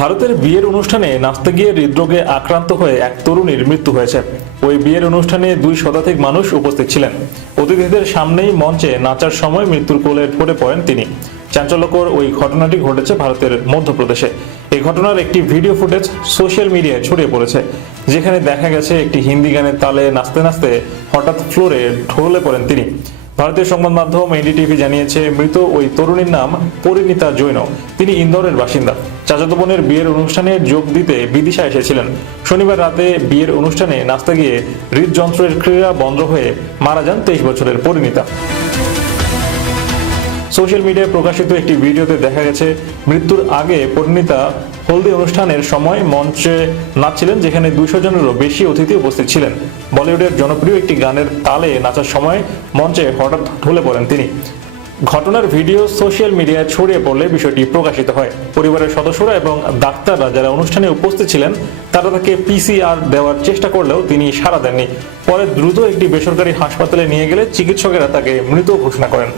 ভারতের বিয়ের অনুষ্ঠানে নাচতে গিয়ে হৃদরোগে আক্রান্ত হয়ে এক তরুণীর মৃত্যু হয়েছে। ওই বিয়ের অনুষ্ঠানে দুই শতাধিক মানুষ উপস্থিত ছিলেন। অতিথিদের সামনেই মঞ্চে নাচার সময় মৃত্যুর কোলে পড়ে পড়েন তিনি। চাঞ্চল্যকর ওই ঘটনাটি ঘটেছে ভারতের মধ্যপ্রদেশে। এই ঘটনার একটি ভিডিও ফুটেজ সোশ্যাল মিডিয়ায় ছড়িয়ে পড়েছে, যেখানে দেখা গেছে একটি হিন্দি গানের তালে নাচতে নাচতে হঠাৎ ফ্লোরে ঢলে পড়েন তিনি। ভারতীয় সংবাদ মাধ্যম এনডিটিভি জানিয়েছে, মৃত ওই তরুণীর নাম পরিণীতা জৈন তিনি ইন্দোরের বাসিন্দা। চাচাতো বোনের বিয়ের অনুষ্ঠানে যোগ দিতে বিদিশা এসেছিলেন। শনিবার রাতে বিয়ের অনুষ্ঠানে নাচতে গিয়ে হৃদযন্ত্রের ক্রীড়া বন্ধ হয়ে মারা যান তেইশ বছরের পরিণীতা। সোশ্যাল মিডিয়ায় প্রকাশিত একটি ভিডিওতে দেখা গেছে, মৃত্যুর আগে পরিণীতা হলদি অনুষ্ঠানের সময় মঞ্চে নাচছিলেন, যেখানে দুইশো জনেরও বেশি অতিথি উপস্থিত ছিলেন। বলিউডের জনপ্রিয় একটি গানের তালে নাচার সময় মঞ্চে হঠাৎ ঢলে পড়েন তিনি। ঘটনার ভিডিও সোশ্যাল মিডিয়ায় ছড়িয়ে পড়লে বিষয়টি প্রকাশিত হয়। পরিবারের সদস্যরা এবং ডাক্তাররা যারা অনুষ্ঠানে উপস্থিত ছিলেন, তারা তাকে পিসিআর দেওয়ার চেষ্টা করলেও তিনি সাড়া দেননি। পরে দ্রুত একটি বেসরকারি হাসপাতালে নিয়ে গেলে চিকিৎসকেরা তাকে মৃত ঘোষণা করেন।